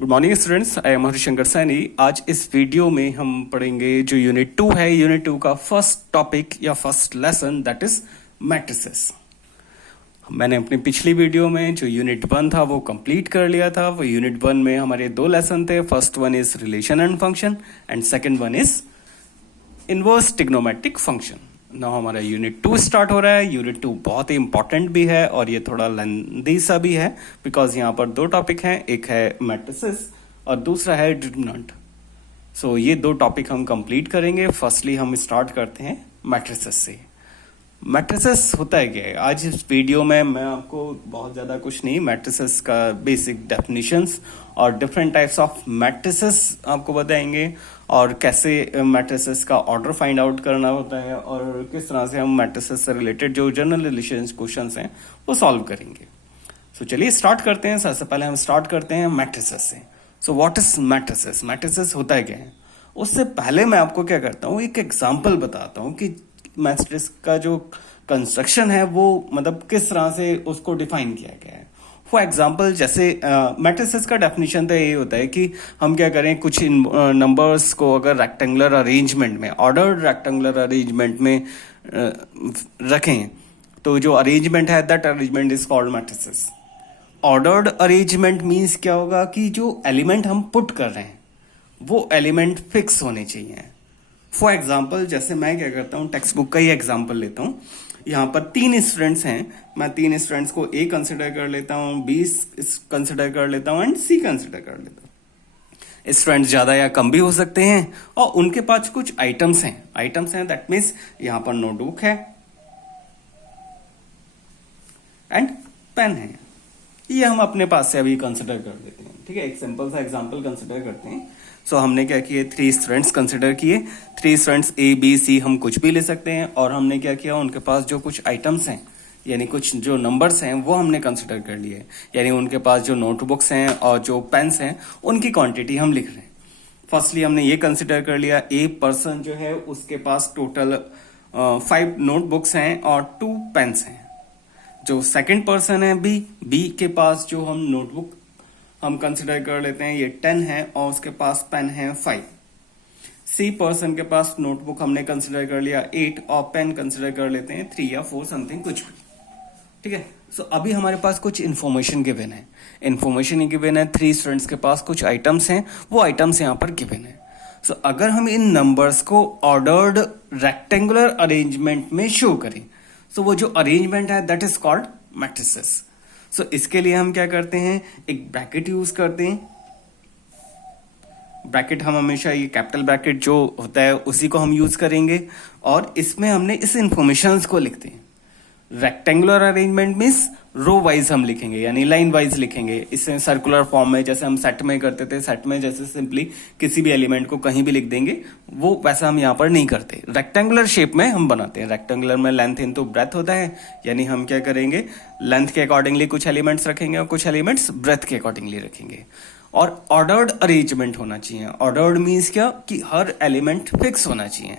Good morning students, I am Harishankar Saini. आज इस video में हम पढ़ेंगे जो यूनिट 2 है, यूनिट 2 का फर्स्ट टॉपिक या first lesson, that is matrices. मैंने अपनी पिछली वीडियो में जो यूनिट 1 था वो कंप्लीट कर लिया था। वो यूनिट 1 में हमारे दो लेसन थे। First one is relation and function and second one is inverse trigonometric function. ना हमारा यूनिट 2 स्टार्ट हो रहा है। यूनिट 2 बहुत ही इंपॉर्टेंट भी है और ये थोड़ा लेंदी सा भी है, बिकॉज यहाँ पर दो टॉपिक हैं, एक है मैट्रिसेस और दूसरा है डिटरमिनेंट। सो ये दो टॉपिक हम कंप्लीट करेंगे। फर्स्टली हम स्टार्ट करते हैं मैट्रिसेस से। मैट्रिसेस होता है क्या है? आज इस वीडियो में मैं आपको बहुत ज़्यादा कुछ नहीं, मैट्रिसेस का बेसिक डेफिनेशंस और डिफरेंट टाइप्स ऑफ मैट्रिसेस आपको बताएंगे और कैसे मैट्रिसेस का ऑर्डर फाइंड आउट करना होता है और किस तरह से हम मैट्रिसेस से रिलेटेड जो जनरल रिलेशंस क्वेश्चंस हैं वो सॉल्व करेंगे। सो चलिए स्टार्ट करते हैं। सबसे पहले हम स्टार्ट करते हैं मैट्रिसेस से। So what is matrices? Matrices होता है क्या है? उससे पहले मैं आपको क्या करता हूँ, एक एग्जाम्पल बताता हूँ कि मैट्रिक्स का जो कंस्ट्रक्शन है वो मतलब किस तरह से उसको डिफाइन किया गया है। फॉर एग्जाम्पल, जैसे मैट्रिसेस का डेफिनेशन तो यही होता है कि हम क्या करें, कुछ नंबर्स को अगर रेक्टेंगुलर अरेंजमेंट में, ऑर्डर्ड रेक्टेंगुलर अरेंजमेंट में रखें तो जो अरेंजमेंट है that arrangement is called matrices. Ordered arrangement means क्या होगा कि जो एलिमेंट हम पुट कर रहे हैं वो एलिमेंट फिक्स होने चाहिए। फॉर एग्जाम्पल, जैसे मैं क्या करता हूँ, टेक्स्ट बुक का ही एग्जाम्पल लेता हूँ। यहाँ पर 3 स्टूडेंट्स हैं, मैं 3 स्टूडेंट्स को ए कंसिडर कर लेता हूँ, बी कंसिडर कर लेता हूँ एंड सी कंसिडर कर लेता हूँ। स्टूडेंट्स ज्यादा या कम भी हो सकते हैं और उनके पास कुछ आइटम्स हैं दैट मीन्स यहाँ पर नोटबुक है एंड पेन है। ये हम अपने पास से अभी कंसिडर कर लेते हैं। ठीक है, एक सिंपल सा एग्जाम्पल कंसिडर करते हैं। सो हमने क्या किए, 3 स्टूडेंट्स कंसिडर किए। 3 स्टूडेंट्स ए बी सी हम कुछ भी ले सकते हैं और हमने क्या किया, उनके पास जो कुछ आइटम्स हैं यानी कुछ जो नंबर्स हैं वो हमने कंसिडर कर लिए। यानी उनके पास जो नोटबुक्स हैं और जो पेन्स हैं उनकी क्वांटिटी हम लिख रहे हैं। फर्स्टली हमने ये कंसिडर कर लिया, ए पर्सन जो है उसके पास टोटल 5 नोटबुक्स हैं और 2 पेन्स हैं। जो सेकंड पर्सन है बी के पास जो हम नोटबुक हम कंसिडर कर लेते हैं ये 10 है और उसके पास पेन है 5। सी पर्सन के पास नोटबुक हमने कंसिडर कर लिया 8 और पेन कंसिडर कर लेते हैं 3 या 4 समथिंग कुछ भी। ठीक है, सो अभी हमारे पास कुछ इन्फॉर्मेशन गिवन है। इन्फॉर्मेशन गिवन है, 3 स्टूडेंट्स के पास कुछ आइटम्स हैं, वो आइटम्स यहाँ पर गिवन है। सो अगर हम इन नंबर्स को ऑर्डर्ड रेक्टेंगुलर अरेंजमेंट में शो करें, सो वो जो अरेंजमेंट है दैट इज कॉल्ड मैट्रिसेस। सो इसके लिए हम क्या करते हैं, एक ब्रैकेट यूज करते हैं। ब्रैकेट हम हमेशा ये कैपिटल ब्रैकेट जो होता है उसी को हम यूज करेंगे और इसमें हमने इस इंफॉर्मेशन को लिखते हैं। Rectangular arrangement means row wise हम लिखेंगे यानी लाइन वाइज लिखेंगे। इसमें सर्कुलर फॉर्म में जैसे हम सेट में करते थे, सेट में जैसे सिंपली किसी भी एलिमेंट को कहीं भी लिख देंगे, वो वैसा हम यहाँ पर नहीं करते। रेक्टेंगुलर शेप में हम बनाते हैं। रेक्टेंगुलर में लेंथ इनटू ब्रेथ होता है, यानी हम क्या करेंगे, लेंथ के अकॉर्डिंगली कुछ एलिमेंट्स रखेंगे और कुछ एलिमेंट्स ब्रेथ के अकॉर्डिंगली रखेंगे। और ऑर्डर्ड अरेंजमेंट होना चाहिए। ऑर्डर्ड मीन्स क्या कि हर एलिमेंट फिक्स होना चाहिए,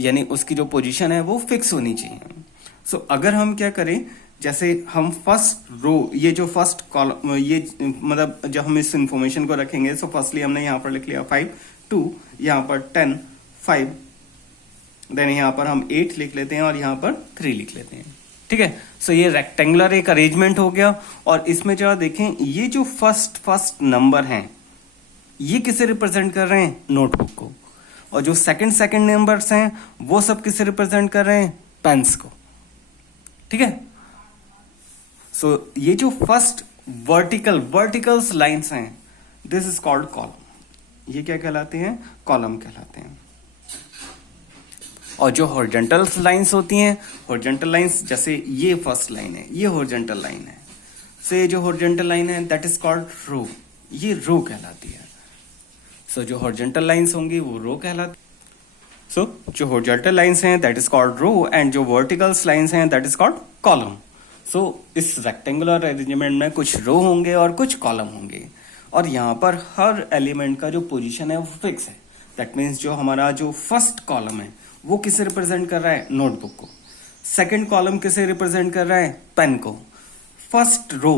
यानी उसकी जो पोजीशन है वो फिक्स होनी चाहिए। सो अगर हम क्या करें, जैसे हम फर्स्ट रो, ये जो फर्स्ट कॉलम, ये मतलब जब हम इस इंफॉर्मेशन को रखेंगे, सो फर्स्टली हमने यहाँ पर लिख लिया 5 2, यहाँ पर 10 5, देन यहाँ पर हम 8 लिख लेते हैं और यहाँ पर 3 लिख लेते हैं। ठीक है, सो ये रेक्टेंगुलर एक अरेंजमेंट हो गया। और इसमें जरा देखें, ये जो फर्स्ट नंबर हैं ये किसे रिप्रेजेंट कर रहे हैं, नोटबुक को। और जो सेकंड नंबर्स हैं वो सब किसे रिप्रेजेंट कर रहे हैं, पेन्स को। ठीक है, सो ये जो फर्स्ट वर्टिकल्स लाइंस हैं दिस इज कॉल्ड कॉलम। ये क्या कहलाते हैं, कॉलम कहलाते हैं। और जो हॉरिजॉन्टल लाइंस होती हैं, हॉरिजॉन्टल लाइंस जैसे ये फर्स्ट लाइन है, ये हॉरिजॉन्टल लाइन है, सो ये जो हॉरिजॉन्टल लाइन है दैट इज कॉल्ड रो, ये रो कहलाती है। सो जो हॉरिजॉन्टल लाइंस होंगी वो रो कहलाती। सो जो हॉरिजॉन्टल लाइंस हैं that is called row and जो वर्टिकल्स लाइंस हैं that is called column. So इस रेक्टेंगुलर अरेंजमेंट में कुछ रो होंगे और कुछ कॉलम होंगे और यहाँ पर हर एलिमेंट का जो पोजीशन है वो फिक्स है। दैट मीन्स जो हमारा जो फर्स्ट कॉलम है वो किसे रिप्रेजेंट कर रहा है, नोटबुक को। सेकंड कॉलम किसे रिप्रेजेंट कर रहा है, पेन को। फर्स्ट रो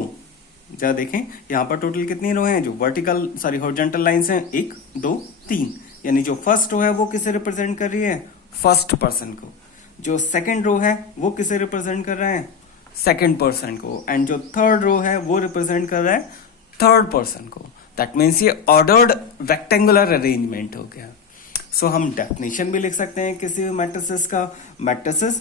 जरा देखें यहाँ पर टोटल कितनी रो हैं, जो वर्टिकल सॉरी हॉरिजॉन्टल लाइंस हैं, 1 2 3, यानी जो फर्स्ट रो है वो किसे रिप्रेजेंट कर रही है, फर्स्ट पर्सन को। जो सेकंड रो है वो किसे रिप्रेजेंट कर रहा है, सेकंड पर्सन को। एंड जो थर्ड रो है वो रिप्रेजेंट कर रहा है थर्ड पर्सन को। दैट मीन्स ये ऑर्डर्ड रेक्टेंगुलर अरेंजमेंट हो गया। सो हम डेफिनेशन भी लिख सकते हैं किसी भी मैट्रिसेस का, मैट्रिसेस,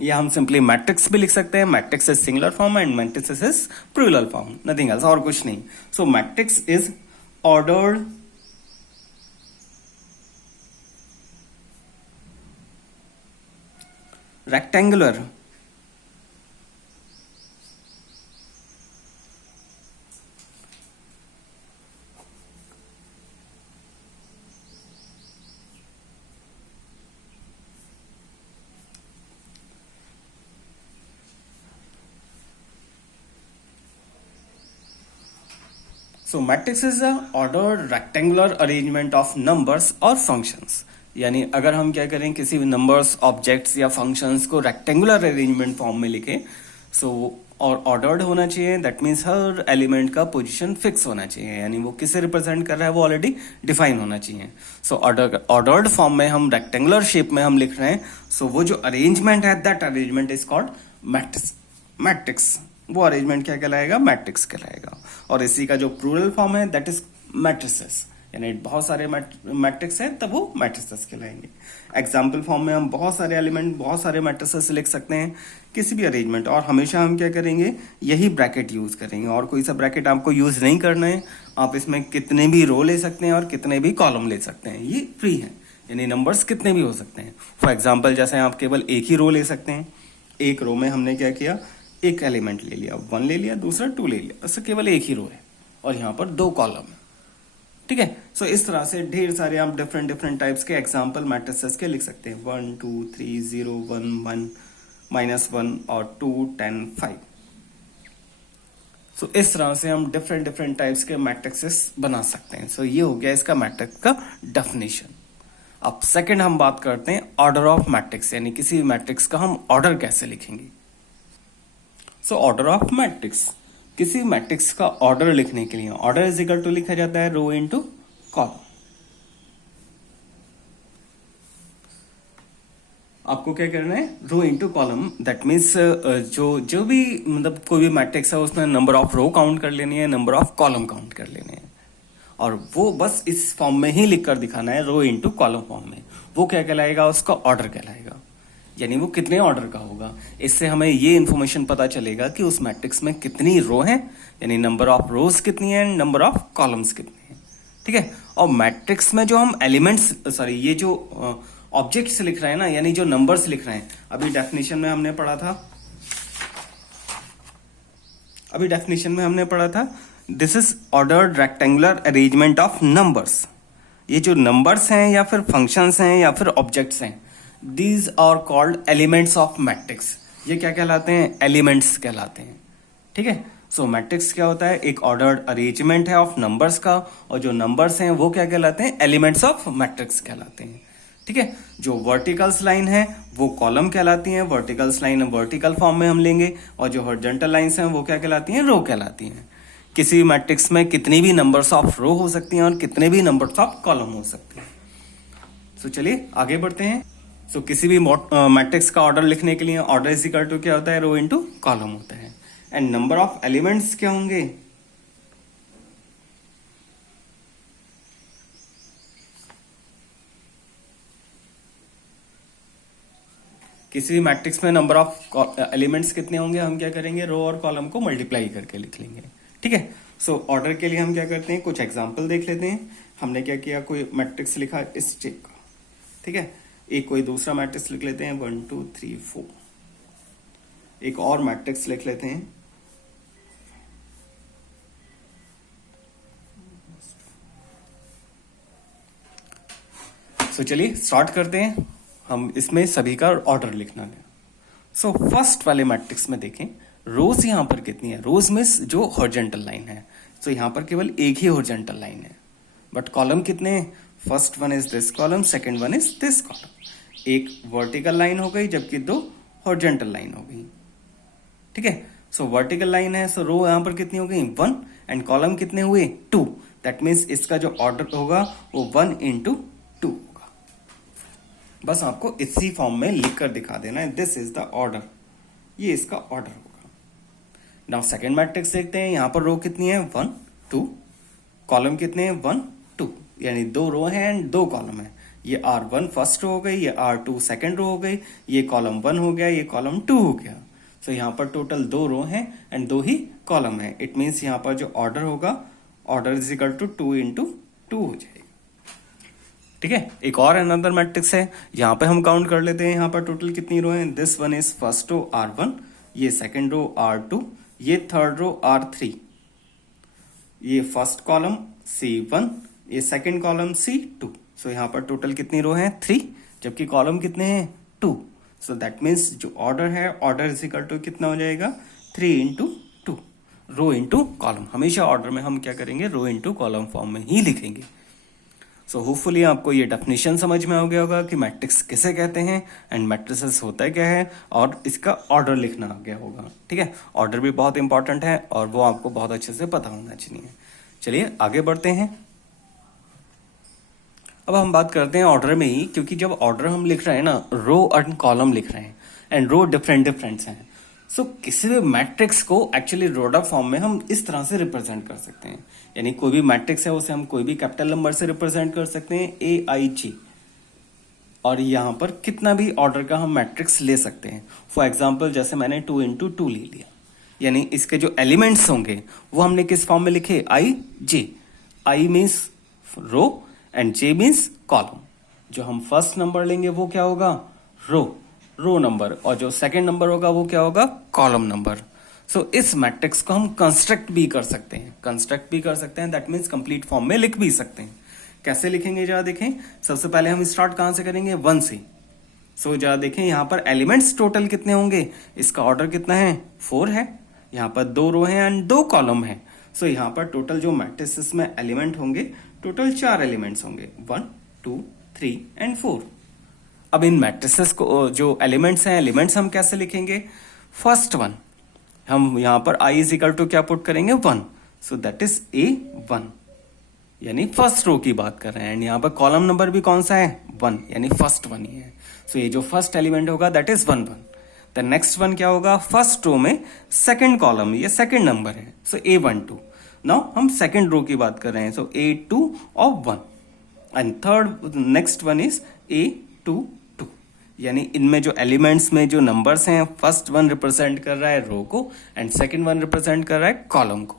या हम सिंपली मैट्रिक्स भी लिख सकते हैं। Matrix is singular form and matrices is plural form, nothing else, और कुछ नहीं। So matrix is ordered rectangular so matrix is a ordered rectangular arrangement of numbers or functions। यानी अगर हम क्या करें, किसी भी नंबर्स, ऑब्जेक्ट्स या फंक्शंस को रेक्टेंगुलर अरेंजमेंट फॉर्म में लिखें, सो और ऑर्डर्ड होना चाहिए। दैट मीन्स हर एलिमेंट का पोजीशन फिक्स होना चाहिए, यानी वो किसे रिप्रेजेंट कर रहा है वो ऑलरेडी डिफाइन होना चाहिए। सो ऑर्डर्ड फॉर्म में हम रेक्टेंगुलर शेप में हम लिख रहे हैं, सो वो जो अरेंजमेंट है that arrangement is called matrix. वो अरेंजमेंट क्या कहलाएगा, मैट्रिक्स कहलाएगा। और इसी का जो प्लूरल फॉर्म है दैट इज मैट्रिसेस, यानी बहुत सारे मैट्रिक्स हैं तब वो मैट्रिसेस कहलाएंगे। एग्जाम्पल फॉर्म में हम बहुत सारे एलिमेंट, बहुत सारे मैट्रिसेस लिख सकते हैं किसी भी अरेंजमेंट, और हमेशा हम क्या करेंगे, यही ब्रैकेट यूज करेंगे, और कोई सा ब्रैकेट आपको यूज नहीं करना है। आप इसमें कितने भी रो ले सकते हैं और कितने भी कॉलम ले सकते हैं, ये फ्री है, यानी नंबर्स कितने भी हो सकते हैं। फॉर एग्जाम्पल जैसे आप केवल एक ही रो ले सकते हैं, एक रो में हमने क्या किया, एक एलिमेंट ले लिया, 1 ले लिया, दूसरा 2 ले लिया, उससे केवल एक ही रो है और यहाँ पर 2 कॉलम है, ठीक है। सो इस तरह से ढेर सारे आप डिफरेंट टाइप्स के एग्जाम्पल मैट्रिसेस के लिख सकते हैं, 1 2 3 0 1 1 -1 और 2 10 5। सो इस तरह से हम डिफरेंट टाइप्स के मैट्रिक्सेस बना सकते हैं। सो ये हो गया इसका मैट्रिक्स का डेफिनेशन। अब सेकंड हम बात करते हैं ऑर्डर ऑफ मैट्रिक्स, यानी किसी मैट्रिक्स का हम ऑर्डर कैसे लिखेंगे। सो ऑर्डर ऑफ मैट्रिक्स, किसी मैट्रिक्स का ऑर्डर लिखने के लिए ऑर्डर इज इक्वल टू लिखा जाता है रो इनटू कॉलम। आपको क्या करना है, रो इनटू कॉलम। दैट मीन्स जो भी मतलब कोई भी मैट्रिक्स है उसमें नंबर ऑफ रो काउंट कर लेनी है, नंबर ऑफ कॉलम काउंट कर लेने हैं, और वो बस इस फॉर्म में ही लिख कर दिखाना है, रो इनटू कॉलम फॉर्म में। वो क्या कहलाएगा, उसका ऑर्डर कहलाएगा, यानी वो कितने ऑर्डर का होगा। इससे हमें ये इंफॉर्मेशन पता चलेगा कि उस मैट्रिक्स में कितनी रो है, यानी नंबर ऑफ रोज कितनी है, नंबर ऑफ कॉलम्स कितने हैं, ठीक है। और मैट्रिक्स में जो हम एलिमेंट्स, सॉरी ये जो ऑब्जेक्ट्स लिख रहे हैं ना, यानी जो नंबर्स लिख रहे हैं, अभी डेफिनेशन में हमने पढ़ा था, this is ordered rectangular arrangement of numbers. ये जो नंबर्स हैं या फिर फंक्शंस हैं या फिर ऑब्जेक्ट्स हैं, these are called elements of matrix. ये क्या कहलाते हैं, एलिमेंट्स कहलाते हैं, ठीक है। सो मैट्रिक्स क्या होता है, एक ऑर्डर्ड अरेंजमेंट है ऑफ नंबर्स का, और जो नंबर्स हैं वो क्या कहलाते हैं, एलिमेंट्स ऑफ मैट्रिक्स कहलाते हैं, ठीक है। जो वर्टिकल्स लाइन है वो कॉलम कहलाती हैं, वर्टिकल्स लाइन वर्टिकल फॉर्म में हम लेंगे, और जो हॉरिजॉन्टल लाइंस हैं वो क्या कहलाती हैं, रो कहलाती हैं। किसी भी मैट्रिक्स में कितनी भी नंबर्स ऑफ रो हो सकती हैं और कितने भी नंबर्स ऑफ कॉलम हो सकते हैं। सो चलिए आगे बढ़ते हैं। सो किसी भी मैट्रिक्स का ऑर्डर लिखने के लिए ऑर्डर इज इक्वल टू क्या होता है, रो इनटू कॉलम होता है। एंड नंबर ऑफ एलिमेंट्स क्या होंगे, किसी भी मैट्रिक्स में नंबर ऑफ एलिमेंट्स कितने होंगे, हम क्या करेंगे, रो और कॉलम को मल्टीप्लाई करके लिख लेंगे, ठीक है। सो ऑर्डर के लिए हम क्या करते हैं, कुछ एग्जांपल देख लेते हैं। हमने क्या किया, कोई मैट्रिक्स लिखा इस टाइप का, ठीक है। एक कोई दूसरा मैट्रिक्स लिख लेते हैं 1 2 3 4। एक और मैट्रिक्स लिख लेते हैं, सो चलिए स्टार्ट करते हैं। हम इसमें सभी का ऑर्डर लिखना है। सो फर्स्ट वाले मैट्रिक्स में देखें, रोज यहां पर कितनी है, रोज में जो हॉरिजॉन्टल लाइन है, तो यहां पर केवल एक ही हॉरिजॉन्टल लाइन है, बट कॉलम कितने हैं, first one is this column, second one is this column. एक वर्टिकल लाइन हो गई जबकि 2 हॉरिजॉन्टल लाइन हो गई, ठीक है। सो वर्टिकल लाइन है, सो रो यहाँ पर कितनी हो गई 1 एंड कॉलम कितने हुए 2। दैट मीन्स इसका जो ऑर्डर होगा वो 1 into 2 होगा। बस आपको इसी फॉर्म में लिख कर दिखा देना है, दिस इज द ऑर्डर, ये इसका ऑर्डर होगा। नाउ सेकेंड मैट्रिक्स देखते हैं। यहाँ पर रो कितनी है 1 2, कॉलम कितने हैं 1 2, यानी 2 रो है एंड 2 कॉलम है। ये R1 फर्स्ट रो हो गई, ये R2 सेकेंड रो हो गई, ये कॉलम 1 हो गया, ये कॉलम 2 हो गया। सो यहाँ पर टोटल 2 रो हैं एंड 2 ही कॉलम है। इट मीन्स यहाँ पर जो ऑर्डर होगा, order is equal to 2 into 2 हो जाएगा। ठीक है। एक और अनदर मैट्रिक्स है, यहाँ पे हम काउंट कर लेते हैं। यहाँ पर टोटल कितनी रो है, this one is first row R1, ये सेकेंड रो R2, ये थर्ड रो R3, ये फर्स्ट कॉलम C1, ये सेकेंड कॉलम C2। सो यहाँ पर टोटल कितनी रो है 3, जबकि कॉलम कितने हैं 2। सो दैट मीन्स जो ऑर्डर है, ऑर्डर इज इक्वल टू कितना हो जाएगा 3 into 2, रो इंटू कॉलम। हमेशा ऑर्डर में हम क्या करेंगे, रो इंटू कॉलम फॉर्म में ही लिखेंगे। सो होपफुली आपको ये डेफिनेशन समझ में आ गया होगा कि मैट्रिक्स किसे कहते हैं एंड मैट्रिसेस होता क्या है, और इसका ऑर्डर लिखना आ गया होगा। ठीक है। ऑर्डर भी बहुत इंपॉर्टेंट है और वो आपको बहुत अच्छे से पता होना चाहिए। चलिए आगे बढ़ते हैं। अब हम बात करते हैं ऑर्डर में ही, क्योंकि जब ऑर्डर हम लिख रहे हैं ना, रो एंड कॉलम लिख रहे हैं एंड रो डिफरेंट हैं। सो किसी भी मैट्रिक्स को एक्चुअली रोडा फॉर्म में हम इस तरह से रिप्रेजेंट कर सकते हैं। यानी कोई भी मैट्रिक्स है उसे हम कोई भी कैपिटल नंबर से रिप्रेजेंट कर सकते हैं, AIG, और यहाँ पर कितना भी ऑर्डर का हम मैट्रिक्स ले सकते हैं। फॉर एग्जाम्पल जैसे मैंने 2 into 2 ले लिया, यानी इसके जो एलिमेंट्स होंगे वो हमने किस फॉर्म में लिखे, IJ। I means row and J means column. जो हम फर्स्ट नंबर लेंगे वो क्या होगा, रो नंबर, और जो सेकंड नंबर होगा वो क्या होगा, कॉलम नंबर। सो इस मैट्रिक्स को हम कंस्ट्रक्ट भी कर सकते हैं, दैट मीन्स कंप्लीट फॉर्म में लिख भी सकते हैं। कैसे लिखेंगे जरा देखें। सबसे पहले हम स्टार्ट कहां से करेंगे, 1 से। सो जरा देखें यहाँ पर एलिमेंट्स टोटल कितने होंगे, इसका ऑर्डर कितना है 4 है। यहाँ पर 2 रो है एंड 2 कॉलम है। सो यहाँ पर टोटल जो मैट्रिक्स में एलिमेंट होंगे, टोटल 4 एलिमेंट्स होंगे, 1 2 3 एंड 4। अब इन मैट्रिसेस को जो एलिमेंट्स हैं, एलिमेंट्स हम कैसे लिखेंगे, फर्स्ट वन हम यहाँ पर I इज इक्वल टू क्या पुट करेंगे 1, सो दैट इज A1, यानी फर्स्ट रो की बात कर रहे हैं। एंड यहाँ पर कॉलम नंबर भी कौन सा है 1, यानी फर्स्ट वन ही है। सो ये जो फर्स्ट एलिमेंट होगा that is 1 1। The next one क्या होगा, फर्स्ट रो में सेकंड कॉलम, ये सेकंड नंबर है, सो A12। नाउ हम सेकंड रो की बात कर रहे हैं, सो A2 और 1 and third next one is A2 2, यानी इनमें जो एलिमेंट्स में जो नंबर्स हैं, फर्स्ट वन रिप्रेजेंट कर रहा है रो को एंड सेकंड वन रिप्रेजेंट कर रहा है कॉलम को।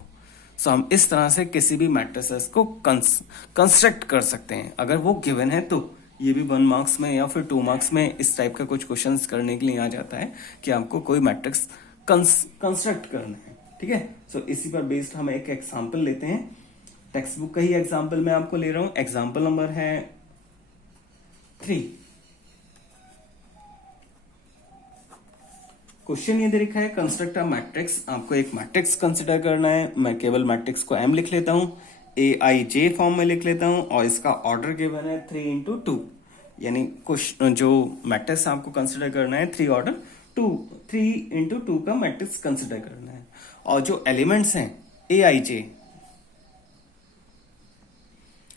सो हम इस तरह से किसी भी मैट्रिसेस को कंस्ट्रक्ट कर सकते हैं। अगर वो गिवन है तो ये भी 1 मार्क्स में या फिर 2 मार्क्स में इस टाइप का कुछ क्वेश्चंस करने के लिए आ जाता है कि आपको कोई मैट्रिक्स कंस्ट्रक्ट करना है। ठीक है। सो इसी पर बेस्ड हम एक एग्जाम्पल लेते हैं। टेक्स्ट बुक का ही एग्जाम्पल मैं आपको ले रहा हूं। एग्जाम्पल नंबर है 3। क्वेश्चन ये दे रखा है, कंस्ट्रक्ट अ मैट्रिक्स। आपको एक मैट्रिक्स कंसिडर करना है। मैं केवल मैट्रिक्स को M लिख लेता हूं, AIJ फॉर्म में लिख लेता हूं, और इसका ऑर्डर गिवन है 3 into 2, यानी कुछ जो मैट्रिक्स आपको कंसिडर करना है 3 into 2 का मैट्रिक्स कंसिडर करना है। और जो एलिमेंट्स हैं AIJ,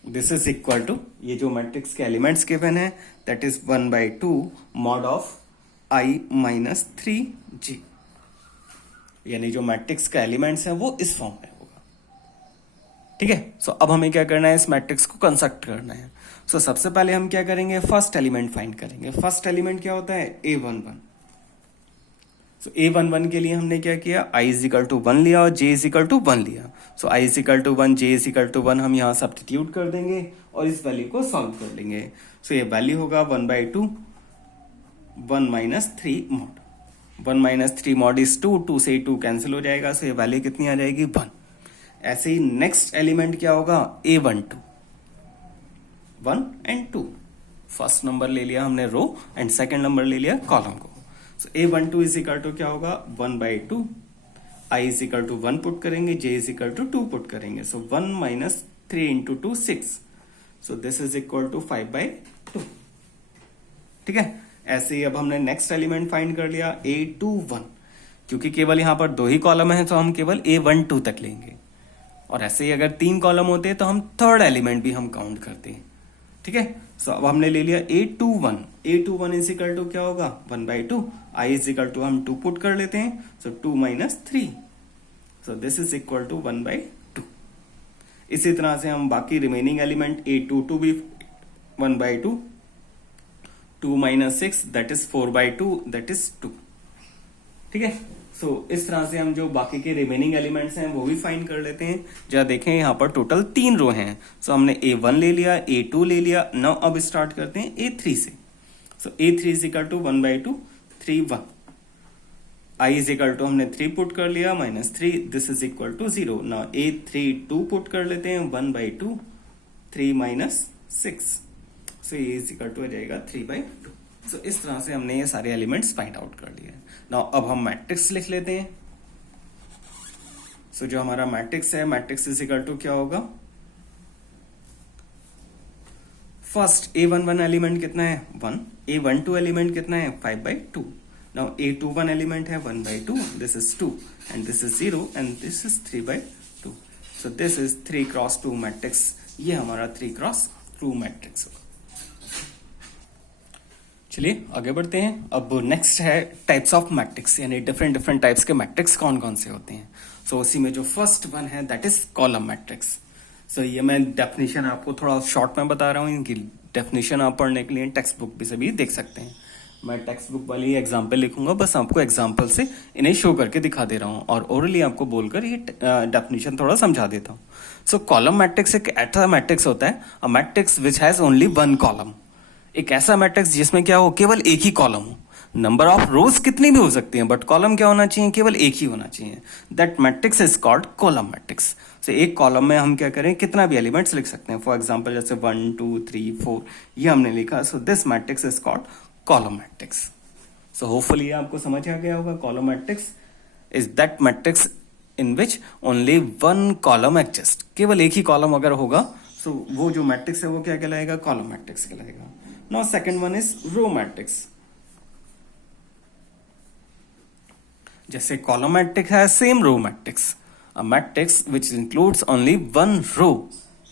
this is equal to, ये जो मैट्रिक्स के एलिमेंट्स गिवन है that is 1/2 mod of I minus 3J, यानी जो मैट्रिक्स का एलिमेंट्स है वो इस फॉर्म में होगा। ठीक है। सो अब हमें क्या करना है, इस मैट्रिक्स को कंस्ट्रक्ट करना है। सो सबसे पहले हम क्या करेंगे, फर्स्ट एलिमेंट फाइंड करेंगे। फर्स्ट एलिमेंट क्या होता है, A11। सो A11 के लिए हमने क्या किया, I इज इक्वल टू 1 लिया और J इज इक्वल टू 1 लिया। So I is equal to 1, J is equal to 1 हम यहाँ सब्स्टिट्यूट कर देंगे और इस वैल्यू को सॉल्व कर लेंगे। सो ये वैल्यू होगा 1/2 1 minus 3 mod। 1 minus 3 mod is 2, 2 से 2 कैंसिल हो जाएगा। सो ये वैल्यू कितनी आ जाएगी 1। ऐसे ही नेक्स्ट एलिमेंट क्या होगा, A12, 1 and 2। फर्स्ट नंबर ले लिया हमने रो एंड सेकंड नंबर ले लिया कॉलम को। सो A12 इज इक्वल टू क्या होगा 1/2, I is equal to 1 put करेंगे, J is equal to 2 put करेंगे। So 1 minus 3 into 2 6। So this is equal to 5/2। ठीक है। ऐसे ही अब हमने नेक्स्ट एलिमेंट फाइंड कर लिया A21। क्योंकि केवल यहाँ पर 2 ही कॉलम है तो हम केवल A12 तक लेंगे, और ऐसे ही अगर 3 कॉलम होते तो हम थर्ड एलिमेंट भी हम काउंट करते हैं। ठीक है, सो अब हमने ले लिया A21 इज इक्वल टू क्या होगा 1/2, I इज इक्वल टू हम 2 पुट कर लेते हैं, so 2 - 3, so this is equal to 1/2। इसी तरह से हम बाकी रिमेनिंग एलिमेंट A22 भी 1/2, 2 - 6 दैट इज 4/2, दैट इज 2। ठीक है, सो इस तरह से हम जो बाकी के रिमेनिंग एलिमेंट्स हैं वो भी फाइंड कर लेते हैं। जरा देखें यहाँ पर टोटल 3 रो हैं, सो हमने A1 ले लिया, A2 ले लिया, नाउ अब स्टार्ट करते हैं A3 से। So A3 is equal to 1/2, 3 1, I is equal to हमने 3 पुट कर लिया -3, this is equal to 0। Now A3 2 put कर लेते हैं 1/2, 3 - 6, सो ये इज इक्वल टू आ जाएगा 3/2। सो इस तरह से हमने ये सारे एलिमेंट्स फाइंड आउट कर लिए। नाउ अब हम मैट्रिक्स लिख लेते हैं। सो जो हमारा मैट्रिक्स है, मैट्रिक्स इज इक्वल टू क्या होगा, फर्स्ट A11 एलिमेंट कितना है 1, A12 एलिमेंट कितना है 5/2, नाउ A21 एलिमेंट है 1/2, this is 2 and this is 0 and this is 3/2, so this is 3x2 matrix. ये हमारा 3x2 मैट्रिक्स होगा। चलिए आगे बढ़ते हैं। अब नेक्स्ट है टाइप्स ऑफ मैट्रिक्स, यानी डिफरेंट टाइप्स के मैट्रिक्स कौन कौन से होते हैं। सो उसी में जो फर्स्ट वन है दैट इज कॉलम मैट्रिक्स। सो ये मैं डेफिनेशन आपको थोड़ा शॉर्ट में बता रहा हूँ, इनकी डेफिनेशन आप पढ़ने के लिए टेक्स्ट बुक भी से भी देख सकते हैं। मैं टेक्स्ट बुक वाली एग्जाम्पल लिखूंगा, बस आपको एग्जाम्पल से इन्हें शो करके दिखा दे रहा हूँ और ओरली आपको बोलकर ये डेफिनेशन थोड़ा समझा देता हूँ। सो कॉलम मैट्रिक्स एक ऐसा मैट्रिक्स होता है, अ matrix which has only 1 column. एक ऐसा मैट्रिक्स जिसमें क्या हो, केवल एक ही कॉलम हो। नंबर ऑफ रोज कितनी भी हो सकती हैं, बट कॉलम क्या होना चाहिए, केवल एक ही होना चाहिए। That matrix is called column matrix. तो एक कॉलम में हम क्या करें, कितना भी एलिमेंट्स लिख सकते हैं। फॉर एग्जांपल जैसे 1 2 3 4 ये हमने लिखा, सो this matrix is called column matrix. So hopefully आपको समझ आ गया होगा। Column matrix is that matrix in which only 1 column exist. केवल एक ही कॉलम अगर होगा, सो वो जो मैट्रिक्स है वो क्या कहलाएगा, कॉलम मैट्रिक्स कहलाएगा। Now second one is row matrix। जैसे कॉलम मैट्रिक्स है, same row matrix, a matrix which includes only 1 row.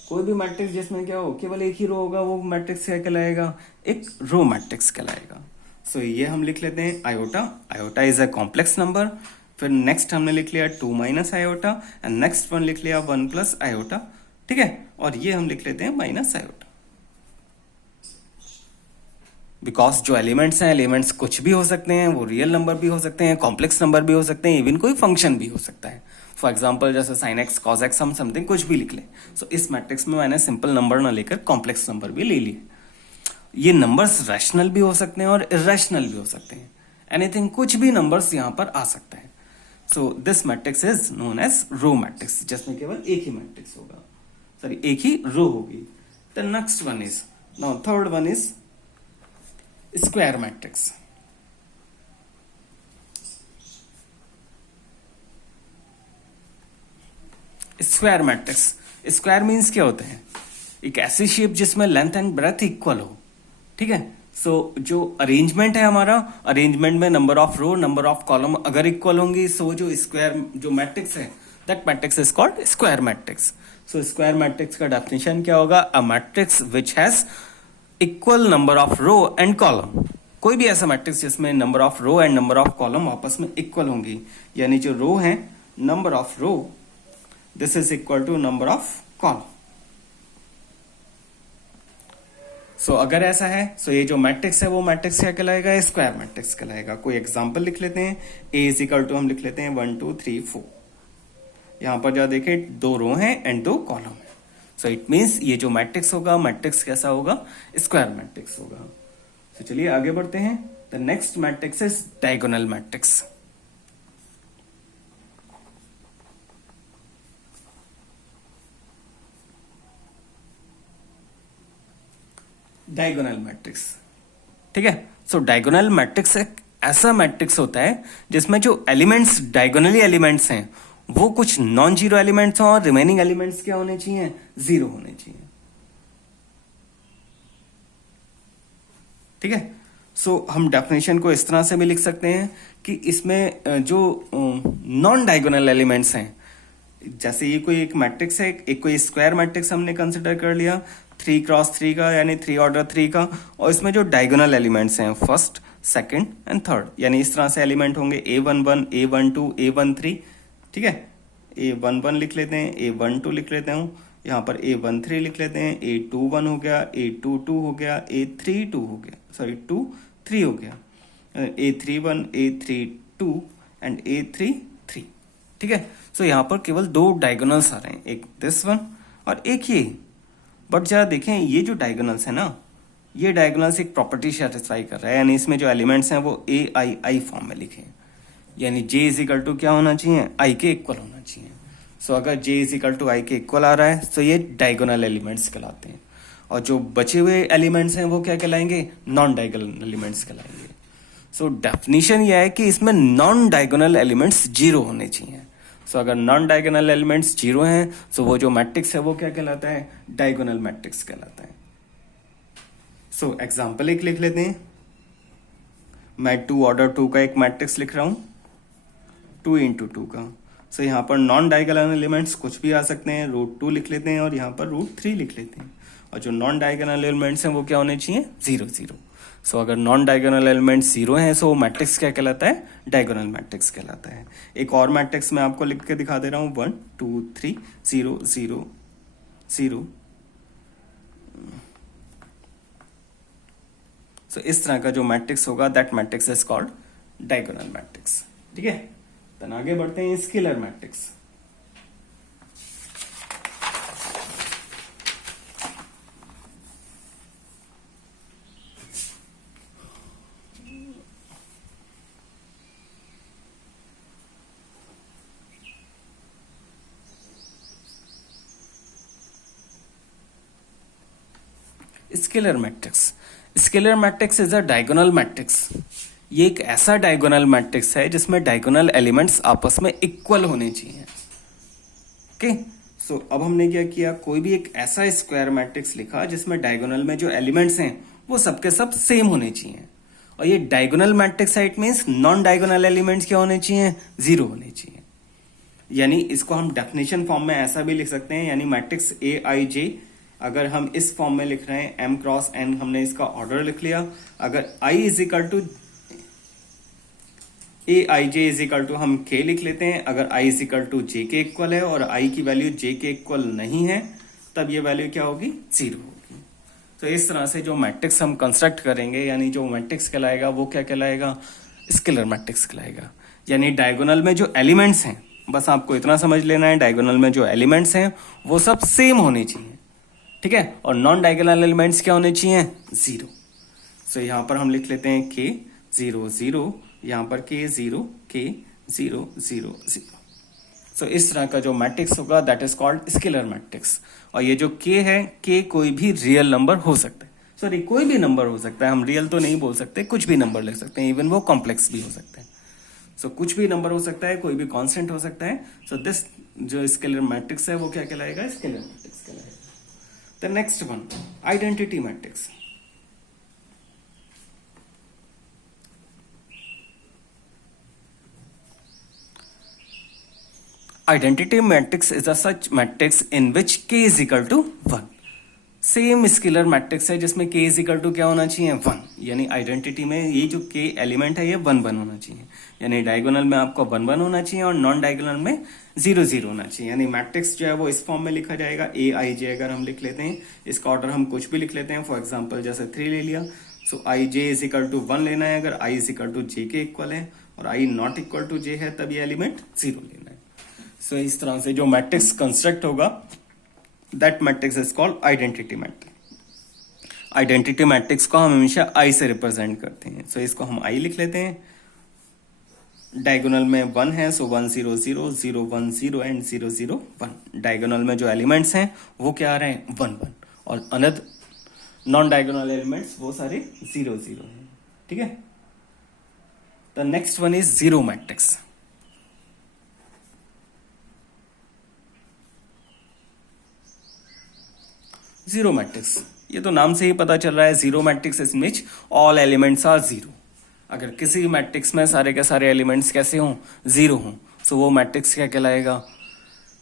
कोई भी मैट्रिक्स जिसमें क्या हो, केवल एक ही रो होगा, वो मैट्रिक्स क्या कहलाएगा, एक रो मैट्रिक्स कहलाएगा। सो ये हम लिख लेते हैं iota. Iota is a complex number. फिर नेक्स्ट हमने लिख लिया 2 - आयोटा एंड नेक्स्ट वन लिख लिया 1 + आयोटा। ठीक है, और ये हम लिख लेते हैं माइनस आयोटा। बिकॉज जो एलिमेंट्स हैं, एलिमेंट्स कुछ भी हो सकते हैं, वो रियल नंबर भी हो सकते हैं, कॉम्प्लेक्स नंबर भी हो सकते हैं, इवन कोई फंक्शन भी हो सकता है। फॉर एग्जाम्पल जैसे sin x cos x हम समथिंग कुछ भी लिख लें। सो इस मैट्रिक्स में मैंने सिंपल नंबर ना लेकर कॉम्प्लेक्स नंबर भी ले लिए। ये नंबर्स रैशनल भी हो सकते हैं और इरेशनल भी हो सकते हैं। एनीथिंग, कुछ भी नंबर्स यहाँ पर आ सकता है। So this matrix is known as row matrix, जिसमें केवल एक ही मैट्रिक्स होगा, सॉरी एक ही रो होगी। The next one is, now third one is square matrix. Square matrix, square means क्या होता है, एक ऐसी शेप जिसमें लेंथ एंड ब्रेथ इक्वल हो। ठीक है, सो जो अरेंजमेंट है हमारा, अरेंजमेंट में number of row, number of column अगर इक्वल होंगी, सो जो स्क्वायर जो मैट्रिक्स है, that matrix is called square matrix. So square matrix का डेफिनेशन क्या होगा, a matrix which has equal number of row and column. कोई भी ऐसा मैट्रिक्स जिसमें number of row and number of column आपस में इक्वल होंगी, यानी जो रो है, number of row, this is equal to number of column. So अगर ऐसा है, सो ये जो मैट्रिक्स है वो मैट्रिक्स क्या कहलाएगा, स्क्वायर मैट्रिक्स कहलाएगा। कोई एग्जांपल लिख लेते हैं। ए इज इक्वल टू हम लिख लेते हैं 1 2 3 4। यहां पर जरा देखें, 2 रो हैं एंड 2 कॉलम है। सो इट मीन्स ये जो मैट्रिक्स होगा, मैट्रिक्स कैसा होगा, स्क्वायर मैट्रिक्स होगा। तो चलिए आगे बढ़ते हैं। The next matrix is diagonal matrix. Diagonal matrix, ठीक है। सो डायगोनल मैट्रिक्स एक ऐसा मैट्रिक्स होता है जिसमें जो एलिमेंट्स डायगोनली एलिमेंट्स हैं वो कुछ नॉन जीरो एलिमेंट्स और रिमेनिंग एलिमेंट्स क्या होने चाहिए, 0 होने चाहिए। ठीक है, सो हम डेफिनेशन को इस तरह से भी लिख सकते हैं कि इसमें जो नॉन डायगोनल एलिमेंट्स हैं, जैसे ये कोई एक मैट्रिक्स है, एक कोई स्क्वायर मैट्रिक्स हमने कंसिडर कर लिया 3x3 का, यानी 3 ऑर्डर 3 का, और इसमें जो डायगोनल एलिमेंट्स हैं फर्स्ट सेकंड एंड थर्ड, यानी इस तरह से एलिमेंट होंगे A11 A12 A13, ठीक है। A11 लिख लेते हैं, A12 लिख लेते हूँ, यहाँ पर A13 लिख लेते हैं, A21 हो गया, A22 हो गया, A32 हो गया, सॉरी 23 हो गया, A31 A32 एंड A33, ठीक है। सो यहाँ पर केवल दो डायगोनल्स आ रहे हैं, एक दिस वन और एक ये। बट जरा देखें, ये जो डायगोनल्स है ना, ये डायगोनल्स एक प्रॉपर्टी सेटिस्फाई कर रहा है, यानी इसमें जो एलिमेंट्स हैं वो AI फॉर्म में लिखे हैं, यानी J इज इक्वल टू क्या होना चाहिए, I के इक्वल होना चाहिए। सो अगर J is equal to I के इक्वल आ रहा है तो ये डायगोनल एलिमेंट्स कहलाते हैं, और जो बचे हुए एलिमेंट्स हैं वो क्या कहलाएंगे, नॉन डायगोनल एलिमेंट्स कहलाएंगे। सो डेफिनेशन यह है कि इसमें नॉन डायगोनल एलिमेंट्स जीरो होने चाहिए। सो अगर नॉन डायगोनल एलिमेंट्स जीरो हैं तो वो जो मैट्रिक्स है वो क्या कहलाता है, डायगोनल मैट्रिक्स कहलाता है। सो एग्जाम्पल एक लिख लेते हैं, मैं 2 ऑर्डर 2 का एक मैट्रिक्स लिख रहा हूं, 2 इंटू 2 का। सो यहाँ पर नॉन डायगोनल एलिमेंट्स कुछ भी आ सकते हैं, √2 लिख लेते हैं और यहाँ पर √3 लिख लेते हैं, और जो नॉन डायगोनल एलिमेंट्स हैं वो क्या होने चाहिए, 0 0। सो अगर नॉन डायगोनल एलिमेंट्स 0 हैं सो मैट्रिक्स क्या कहलाता है, डायगोनल मैट्रिक्स कहलाता है। एक और मैट्रिक्स मैं आपको लिख के दिखा दे रहा हूँ, 1 2 3 0 0 0। सो इस तरह का जो मैट्रिक्स होगा, that matrix is called diagonal matrix, ठीक है। तो आगे बढ़ते हैं, scalar matrix. Scalar matrix, scalar matrix is a diagonal matrix. ये एक ऐसा डायगोनल मैट्रिक्स है जिसमें डायगोनल एलिमेंट्स आपस में इक्वल होने चाहिए, ओके। सो अब हमने क्या किया, कोई भी एक ऐसा स्क्वायर मैट्रिक्स लिखा जिसमें डायगोनल में जो एलिमेंट्स हैं वो सबके सब सेम होने चाहिए, और ये डायगोनल मैट्रिक्स है, it means non diagonal elements क्या होने चाहिए, 0 होने चाहिए। यानी इसको हम डेफिनेशन फॉर्म में ऐसा भी लिख सकते हैं, यानी मैट्रिक्स AIJ अगर हम इस फॉर्म में लिख रहे हैं, M क्रॉस N हमने इसका ऑर्डर लिख लिया, अगर I is equal to AIJ is equal to हम K लिख लेते हैं, अगर I is equal to J के इक्वल है और I की वैल्यू J के इक्वल नहीं है, तब ये वैल्यू क्या होगी, 0 होगी। तो इस तरह से जो मैट्रिक्स हम कंस्ट्रक्ट करेंगे, यानी जो मैट्रिक्स कहलाएगा वो क्या कहलाएगा, स्केलर मैट्रिक्स कहलाएगा। यानी डायगोनल में जो एलिमेंट्स हैं, बस आपको इतना समझ लेना है, डायगोनल में जो एलिमेंट्स हैं वो सब सेम होने चाहिए, ठीक है, और नॉन डायगोनल एलिमेंट्स क्या होने चाहिए, 0। सो यहाँ पर हम लिख लेते हैं K 0 0, यहाँ पर K 0 K 0 0 0। सो इस तरह का जो मैट्रिक्स होगा that is called scalar matrix. और ये जो K है, K कोई भी रियल नंबर हो सकता है, सॉरी कोई भी नंबर हो सकता है, हम रियल तो नहीं बोल सकते, कुछ भी नंबर लिख सकते हैं, इवन वो कॉम्प्लेक्स भी हो सकते हैं। सो कुछ भी नंबर हो सकता है, कोई भी कांस्टेंट हो सकता है। सो दिस जो स्केलर मैट्रिक्स है वो क्या कहलाएगा, स्केलर मैट्रिक्स कहलाएगा। The next one, identity matrix. Identity matrix is a such matrix in which K is equal to 1. Same scalar matrix है जिसमें K इज इक्वल टू क्या होना चाहिए, 1। यानी आइडेंटिटी में ये जो K एलिमेंट है ये 1 1 होना चाहिए, यानी डायगोनल में आपको 1 1 होना चाहिए और नॉन डायगोनल में 0 0 होना चाहिए। यानी मैट्रिक्स जो है वो इस फॉर्म में लिखा जाएगा, AIJ अगर हम लिख लेते हैं, इसका ऑर्डर हम कुछ भी लिख लेते हैं, फॉर एग्जाम्पल जैसे 3 ले लिया। So IJ is equal to 1 लेना है, अगर I is equal to J के इक्वल है और I not equal to J है तब ये एलिमेंट 0 लेना है। सो इस तरह से जो मैट्रिक्स कंस्ट्रक्ट होगा, that matrix is called identity matrix. Identity matrix को हम हमेशा I से रिप्रेजेंट करते हैं। सो इसको हम I लिख लेते हैं, डायगोनल में 1 है, सो 1 0 0 0 1 0 एंड 0 0 1। डायगोनल में जो एलिमेंट्स हैं वो क्या आ रहे हैं, 1 1, और अनदर नॉन डायगोनल एलिमेंट्स वो सारे 0 0 हैं, ठीक है। The next one is zero matrix. Zero matrix ये तो नाम से ही पता चल रहा है, zero matrix is which all elements are zero. अगर किसी भी मैट्रिक्स में सारे के सारे एलिमेंट्स कैसे हों, जीरो हों, तो वो मैट्रिक्स क्या कहलाएगा,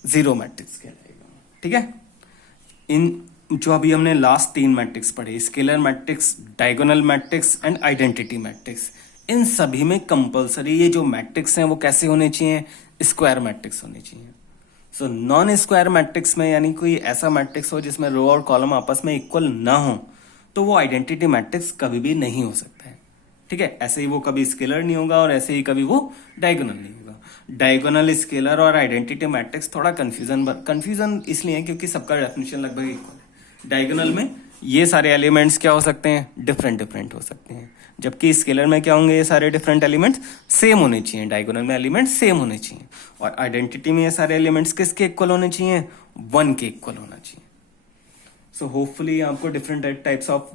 जीरो मैट्रिक्स कहलाएगा। ठीक है, इन जो अभी हमने लास्ट तीन मैट्रिक्स पढ़े, scalar matrix, diagonal matrix and identity matrix, इन सभी में कंपलसरी ये जो मैट्रिक्स हैं वो कैसे होने चाहिए, स्क्वायर मैट्रिक्स होने चाहिए। सो नॉन स्क्वायर मैट्रिक्स में यानी कोई ऐसा मैट्रिक्स हो जिसमें रो और कॉलम आपस में इक्वल ना हो, तो वो आइडेंटिटी मैट्रिक्स कभी भी नहीं हो सकता है। ठीक है, ऐसे ही वो कभी स्केलर नहीं होगा और ऐसे ही कभी वो डायगोनल नहीं होगा। डायगोनल, स्केलर और आइडेंटिटी मैट्रिक्स थोड़ा कंफ्यूजन इसलिए है क्योंकि सबका डेफिनेशन लगभग इक्वल है। डायगोनल में ये सारे एलिमेंट्स क्या हो सकते हैं, डिफरेंट हो सकते हैं, जबकि स्केलर में क्या होंगे, ये सारे डिफरेंट एलिमेंट्स सेम होने चाहिए। डायगोनल में एलिमेंट्स सेम होने चाहिए और आइडेंटिटी में ये सारे एलिमेंट्स किसके इक्वल होने चाहिए, 1 के इक्वल होना चाहिए। सो होपफुली आपको डिफरेंट टाइप्स ऑफ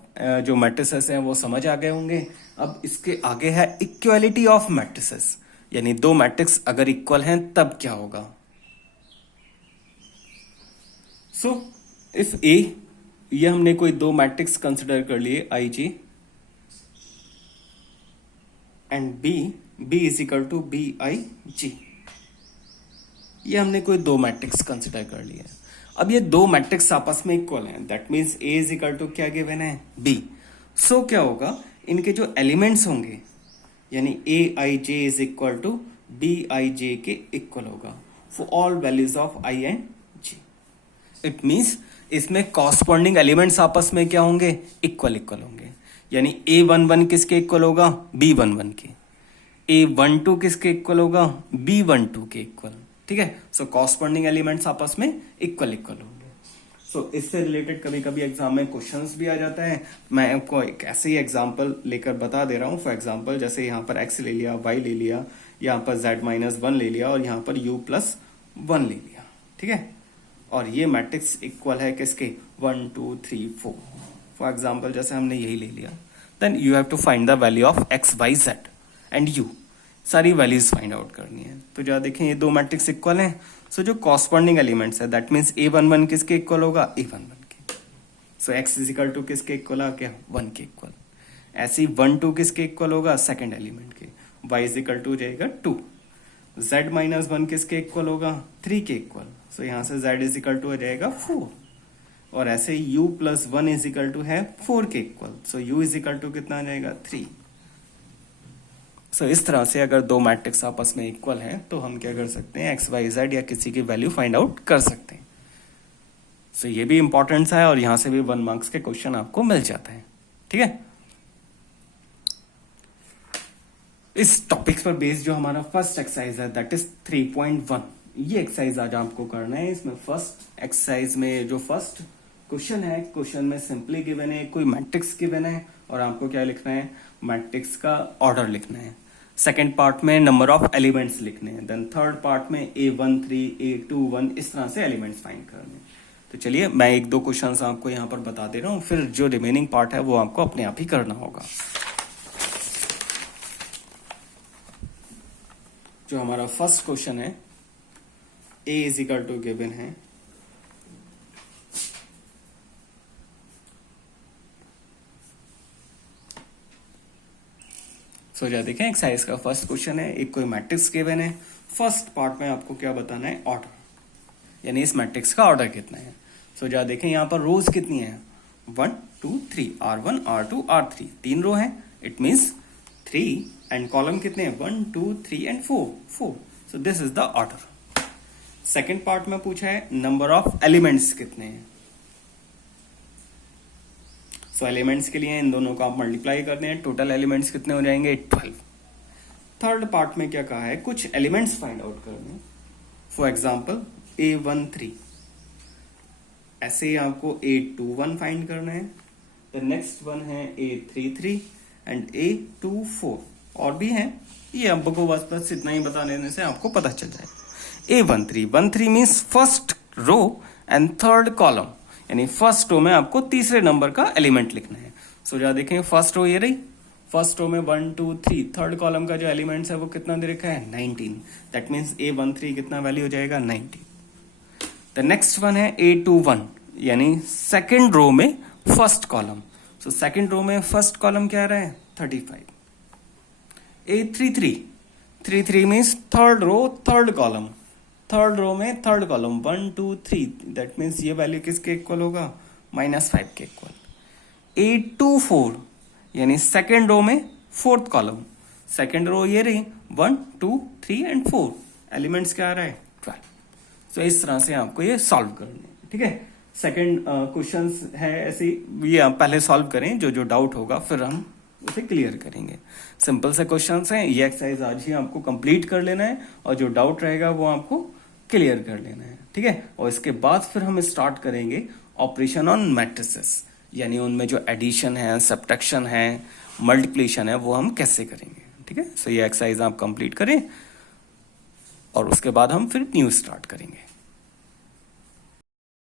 जो मैट्रिसेस हैं वो समझ आ गए होंगे। अब इसके आगे है इक्वालिटी ऑफ मैट्रिसेस, यानी दो मैट्रिक्स अगर इक्वल हैं तब क्या होगा। सो इफ ए, ये हमने कोई दो मैट्रिक्स कंसिडर कर लिए I J and B is equal to B I J, ये हमने कोई दो मैट्रिक्स कंसिडर कर लिया। अब ये दो मैट्रिक्स आपस में इक्वल हैं, that means A is equal to क्या गिवन है, बी। सो क्या होगा, इनके जो एलिमेंट्स होंगे यानी A I J is equal to B I J के इक्वल होगा for all values of I and J. It means इसमें कॉरस्पॉन्डिंग एलिमेंट्स आपस में क्या होंगे, इक्वल होंगे। यानी A11 किसके इक्वल होगा, B11 के। A12 किसके इक्वल होगा, B12 के इक्वल। ठीक है, सो कॉरस्पॉन्डिंग एलिमेंट्स आपस में इक्वल होंगे। सो इससे रिलेटेड कभी कभी एग्जाम में क्वेश्चंस भी आ जाता है। मैं आपको एक ऐसे ही एग्जांपल लेकर बता दे रहा हूं। फॉर एग्जांपल जैसे यहाँ पर x ले लिया, y ले लिया, यहाँ पर z-1 ले लिया और यहाँ पर u+1 ले लिया। ठीक है, और ये मैट्रिक्स इक्वल है किसके, 1 2 3 4। फॉर एग्जाम्पल जैसे हमने यही ले लिया, then you have to find the value of x y z and u, सारी वैल्यूज फाइंड आउट करनी है। तो जरा देखें ये दो मैट्रिक्स इक्वल हैं, सो जो कॉरस्पॉन्डिंग एलिमेंट्स है दैट मीन्स A11 किसके इक्वल होगा, A11 के। सो x इज इक्वल टू किसके इक्वल आ गया, 1 के इक्वल। ऐसे ही 1 2 किसके इक्वल होगा, सेकंड एलिमेंट के। y इज इक्वल टू जाएगा 2। z-1 किसके इक्वल होगा, 3 के इक्वल। सो यहां से z इज इक्वल टू आ जाएगा 4 और ऐसे u+1 इज इक्वल टू है 4 के इक्वल। So u is equal to कितना आ जाएगा, 3। सो इस तरह से अगर दो मैट्रिक्स आपस में इक्वल हैं तो हम क्या कर सकते हैं, x y z या किसी की वैल्यू फाइंड आउट कर सकते हैं। सो ये भी इंपॉर्टेंट है और यहां से भी 1 मार्क्स के क्वेश्चन आपको मिल जाते हैं। ठीक है, इस टॉपिक पर बेस्ड जो हमारा फर्स्ट एक्सरसाइज है दैट इज 3.1, ये एक्सरसाइज आज आपको करना है। इसमें फर्स्ट एक्सरसाइज में जो फर्स्ट क्वेश्चन है, क्वेश्चन में सिंपली गिवन है कोई मैट्रिक्स गिवन है और आपको क्या लिखना है, मैट्रिक्स का ऑर्डर लिखना है। सेकंड पार्ट में नंबर ऑफ एलिमेंट्स लिखने हैं। देन थर्ड पार्ट में A13 A21 इस तरह से एलिमेंट्स फाइंड करने हैं। तो चलिए मैं एक दो क्वेश्चंस आपको यहाँ पर बता दे रहा हूँ, फिर जो रिमेनिंग पार्ट है वो आपको अपने आप ही करना होगा। जो हमारा फर्स्ट क्वेश्चन है, A is equal to given है सो जा देखें एक्सरसाइज का फर्स्ट क्वेश्चन है, एक कोई मैट्रिक्स गिवन है। फर्स्ट पार्ट में आपको क्या बताना है, ऑर्डर, यानी इस मैट्रिक्स का ऑर्डर कितना है। सो जा देखें यहाँ पर रोज कितनी है, 1 2 3, R1 R2 R3, 3 रो है, इट मीन्स 3 एंड कॉलम कितने हैं, 1 2 3 and 4। So this is the order. Second part में पूछा है नंबर ऑफ एलिमेंट्स कितने हैं। सो एलिमेंट्स के लिए इन दोनों को आप मल्टीप्लाई करते हैं, टोटल एलिमेंट्स कितने हो जाएंगे, 12। थर्ड पार्ट में क्या कहा है, कुछ एलिमेंट्स फाइंड आउट करने। फॉर एग्जांपल A13, ऐसे ही आपको A21 फाइंड करना है। द नेक्स्ट वन है A33 एंड A24, और भी है, ये आपको बस इतना ही बता देने से आपको पता चल जाए। A13 means first row and third column, यानी फर्स्ट रो में आपको तीसरे नंबर का एलिमेंट लिखना है। सो जा देखें फर्स्ट रो ये रही, फर्स्ट रो में 1 2 3, थर्ड कॉलम का जो एलिमेंट्स है वो कितना दे रखा है, 19। दैट मीन्स A13 कितना वैल्यू हो जाएगा, 19। द नेक्स्ट वन है A21, यानी सेकेंड रो में first column. So second row में फर्स्ट कॉलम क्या आ रहा है 35। 833 33 means third row third column. Third row में थर्ड कॉलम 1 2 3 दैट मीन्स ये वैल्यू किसके इक्वल होगा -5 के इक्वल। 824 यानी सेकेंड रो में फोर्थ कॉलम। सेकेंड रो ये रही 1 2 3 एंड 4 एलिमेंट्स क्या आ रहा है 12। तो इस तरह से आपको ये सॉल्व करने हैं, ठीक है। सेकेंड क्वेश्चंस है ऐसे ये आप पहले सॉल्व करें, जो जो डाउट होगा फिर हम उसे क्लियर करेंगे। सिंपल से क्वेश्चंस हैं, ये एक्सरसाइज आज ही आपको कंप्लीट कर लेना है और जो डाउट रहेगा वो आपको क्लियर कर लेना है, ठीक है। और इसके बाद फिर हम स्टार्ट करेंगे ऑपरेशन ऑन मैट्रिसेस, यानी उनमें जो एडिशन है, सब्ट्रैक्शन है, मल्टीप्लिकेशन है, वो हम कैसे करेंगे, ठीक है। सो ये एक्सरसाइज आप कंप्लीट करें और उसके बाद हम फिर न्यू स्टार्ट करेंगे।